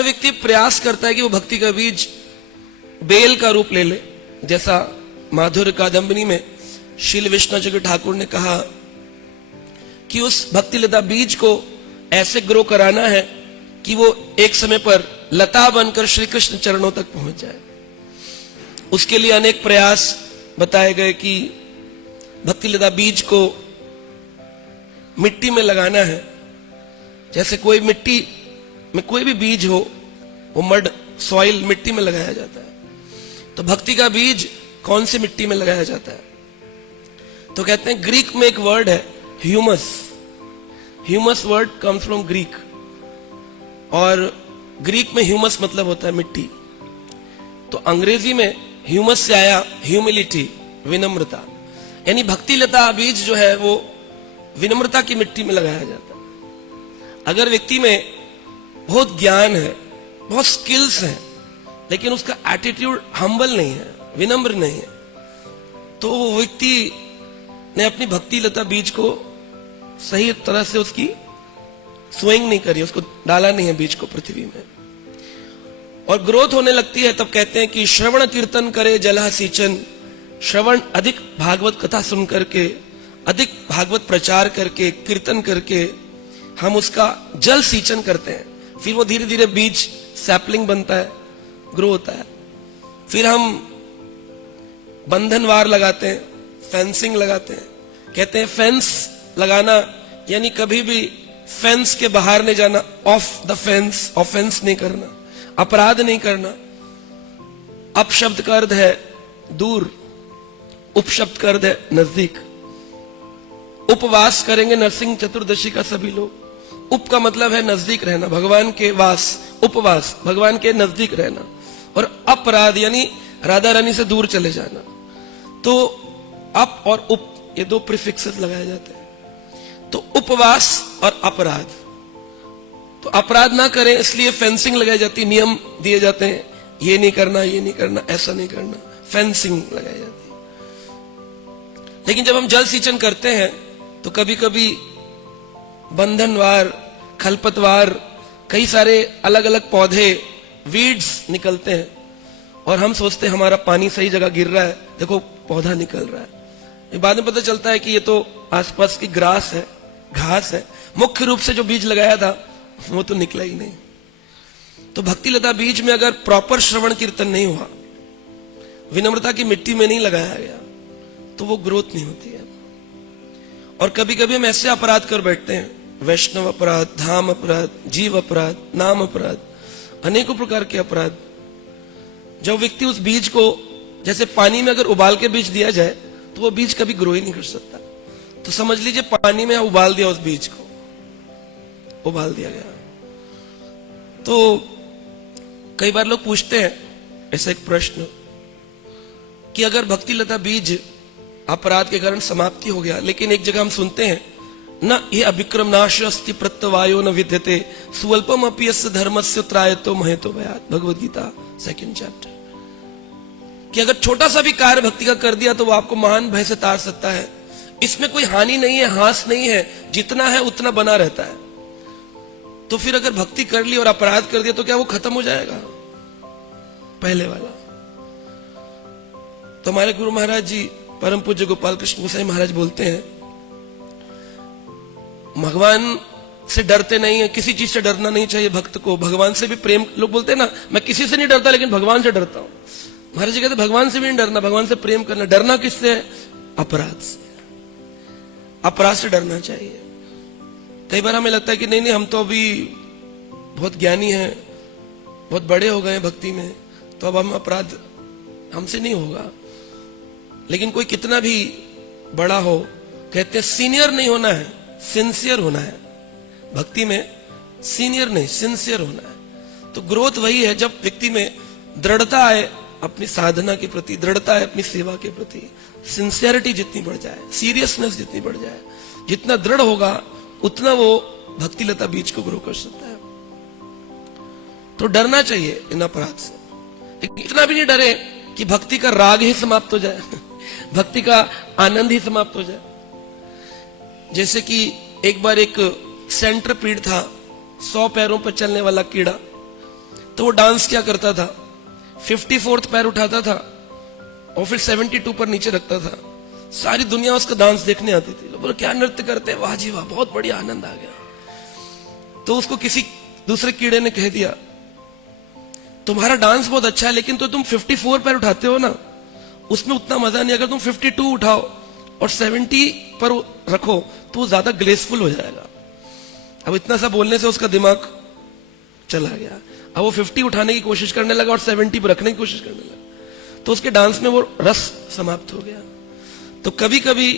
हर व्यक्ति प्रयास करता है कि वो भक्ति का बीज बेल का रूप ले ले, जैसा माधुर्य कादंबनी में शील विष्णु ठाकुर ने कहा कि उस भक्ति लता बीज को ऐसे ग्रो कराना है कि वो एक समय पर लता बनकर श्री कृष्ण चरणों तक पहुंच जाए। उसके लिए अनेक प्रयास बताए गए कि भक्ति लता बीज को मिट्टी में लगाना है। जैसे कोई मिट्टी में कोई भी बीज हो, वो मड सॉइल मिट्टी में लगाया जाता है। तो भक्ति का बीज कौन सी मिट्टी में लगाया जाता है? तो कहते हैं ग्रीक में एक वर्ड है humus. Humus word comes from Greek, और ग्रीक में ह्यूमस मतलब होता है मिट्टी। तो अंग्रेजी में ह्यूमस से आया ह्यूमिलिटी, विनम्रता। यानी भक्ति लता बीज जो है वो विनम्रता की मिट्टी में लगाया जाता है। अगर व्यक्ति में बहुत ज्ञान है, बहुत स्किल्स हैं, लेकिन उसका एटीट्यूड हम्बल नहीं है, विनम्र नहीं है, तो वो व्यक्ति ने अपनी भक्ति लता बीज को सही तरह से उसकी स्विंग नहीं करी, उसको डाला नहीं है बीज को पृथ्वी में, और ग्रोथ होने लगती है। तब कहते हैं कि श्रवण कीर्तन करे जलह सींचन। श्रवण अधिक भागवत कथा सुन करके, अधिक भागवत प्रचार करके, कीर्तन करके हम उसका जल सींचन करते हैं। फिर वो धीरे धीरे बीज सैपलिंग बनता है, ग्रो होता है। फिर हम बंधनवार लगाते हैं, फेंसिंग लगाते हैं। कहते हैं फेंस लगाना यानी कभी भी फेंस के बाहर नहीं जाना, ऑफ द फेंस, ऑफेंस नहीं करना, अपराध नहीं करना। अपशब्द का अर्थ है दूर, उपशब्द का अर्थ है नजदीक। उपवास करेंगे नरसिंह चतुर्दशी का सभी लोग। उप का मतलब है नजदीक रहना, भगवान के वास, उपवास, भगवान के नजदीक रहना। और अपराध यानी राधा रानी से दूर चले जाना। तो अप और उप ये दो प्रीफिक्सेस लगाए जाते हैं। तो उपवास और अपराध, तो अपराध ना करें इसलिए फेंसिंग लगाई जाती, नियम दिए जाते हैं, ये नहीं करना, ये नहीं करना, ऐसा नहीं करना, फेंसिंग लगाई जाती है। लेकिन जब हम जल सींचन करते हैं तो कभी कभी बंधनवार, खलपतवार, कई सारे अलग अलग पौधे, वीड्स निकलते हैं, और हम सोचते हैं हमारा पानी सही जगह गिर रहा है, देखो पौधा निकल रहा है। ये बाद में पता चलता है कि ये तो आसपास की ग्रास है, घास है। मुख्य रूप से जो बीज लगाया था वो तो निकला ही नहीं। तो भक्ति लता बीज में अगर प्रॉपर श्रवण कीर्तन नहीं हुआ, विनम्रता की मिट्टी में नहीं लगाया गया, तो वो ग्रोथ नहीं होती है। और कभी कभी हम ऐसे अपराध कर बैठते हैं, वैष्णव अपराध, धाम अपराध, जीव अपराध, नाम अपराध, अनेकों प्रकार के अपराध। जब व्यक्ति उस बीज को, जैसे पानी में अगर उबाल के बीज दिया जाए तो वो बीज कभी ग्रो ही नहीं कर सकता। तो समझ लीजिए पानी में उबाल दिया, उस बीज को उबाल दिया गया। तो कई बार लोग पूछते हैं ऐसा एक प्रश्न कि अगर भक्ति लता बीज अपराध के कारण समाप्ति हो गया, लेकिन एक जगह हम सुनते हैं न ये अभिक्रम नाश अस्ति प्रत्यवायो न विद्यते स्वल्पम अपि यस्य धर्मस्य त्रायतो महेतो भयात्। Bhagavad Gita 2nd chapter. कि अगर छोटा सा भी कार्य भक्ति का कर दिया तो वो आपको महान भय से तार सकता है। इसमें कोई हानि नहीं है, हास नहीं है, जितना है उतना बना रहता है। तो फिर अगर भक्ति कर ली और अपराध कर दिया तो क्या वो खत्म हो जाएगा पहले वाला? तो हमारे गुरु महाराज जी परम पूज्य गोपाल कृष्ण गोसाई महाराज बोलते हैं, भगवान से डरते नहीं है, किसी चीज से डरना नहीं चाहिए भक्त को। भगवान से भी प्रेम, लोग बोलते हैं ना मैं किसी से नहीं डरता लेकिन भगवान से डरता हूं। महाराज जी कहते भगवान से भी नहीं डरना, भगवान से प्रेम करना। डरना किससे? अपराध से। अपराध से डरना चाहिए। कई बार हमें लगता है कि नहीं नहीं हम तो अभी बहुत ज्ञानी हैं, बहुत बड़े हो गए भक्ति में, तो अब हम अपराध हमसे नहीं होगा। लेकिन कोई कितना भी बड़ा हो, कहते हैं सीनियर नहीं होना है, सिंसियर होना है। भक्ति में सीनियर नहीं, सिंसियर होना है। तो ग्रोथ वही है जब व्यक्ति में दृढ़ता आए अपनी साधना के प्रति, दृढ़ता है अपनी सेवा के प्रति, सिंसियरिटी जितनी बढ़ जाए, सीरियसनेस जितनी बढ़ जाए, जितना दृढ़ होगा उतना वो भक्ति लता बीज को ग्रो कर सकता है। तो डरना चाहिए इन अपराध से, लेकिन इतना भी नहीं डरे कि भक्ति का राग ही समाप्त हो जाए, भक्ति का आनंद ही समाप्त हो जाए। जैसे कि एक बार एक सेंट्रीपीड था, 100 पैरों पर चलने वाला कीड़ा, तो वो डांस क्या करता था, 54th पैर उठाता था और फिर 72 पर नीचे रखता था। सारी दुनिया उसका डांस देखने आती थी। लोग बोले क्या नृत्य करते हैं, वाह जी वाह, बहुत बढ़िया, आनंद आ गया। तो उसको किसी दूसरे कीड़े ने कह दिया, तुम्हारा डांस बहुत अच्छा है लेकिन तो तुम 54 पैर उठाते हो ना, उसमें उतना मजा नहीं। अगर तुम 52 उठाओ और 70 पर रखो तो वो ज्यादा ग्रेसफुल हो जाएगा। अब इतना सा बोलने से उसका दिमाग चला गया। अब वो 50 उठाने की कोशिश करने लगा और 70 पर रखने की कोशिश करने लगा, तो उसके डांस में वो रस समाप्त हो गया। तो कभी कभी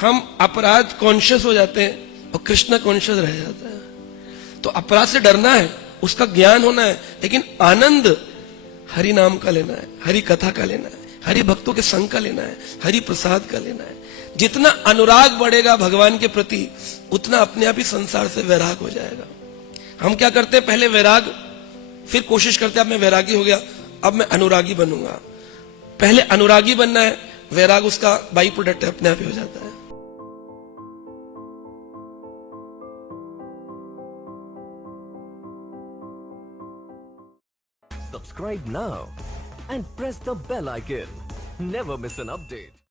हम अपराध कॉन्शियस हो जाते हैं और कृष्ण कॉन्शियस रह जाता है। तो अपराध से डरना है, उसका ज्ञान होना है, लेकिन आनंद हरि नाम का लेना है, हरि कथा का लेना है, हरि भक्तों के संग का लेना है, हरि प्रसाद का लेना है। जितना अनुराग बढ़ेगा भगवान के प्रति, उतना अपने आप ही संसार से वैराग हो जाएगा। हम क्या करते हैं, पहले वैराग, फिर कोशिश करते हैं अब मैं वैरागी हो गया, अब मैं अनुरागी बनूंगा। पहले अनुरागी बनना है, वैराग उसका बाई प्रोडक्ट है, अपने आप ही हो जाता है। Subscribe now and press the bell icon. Never miss an update.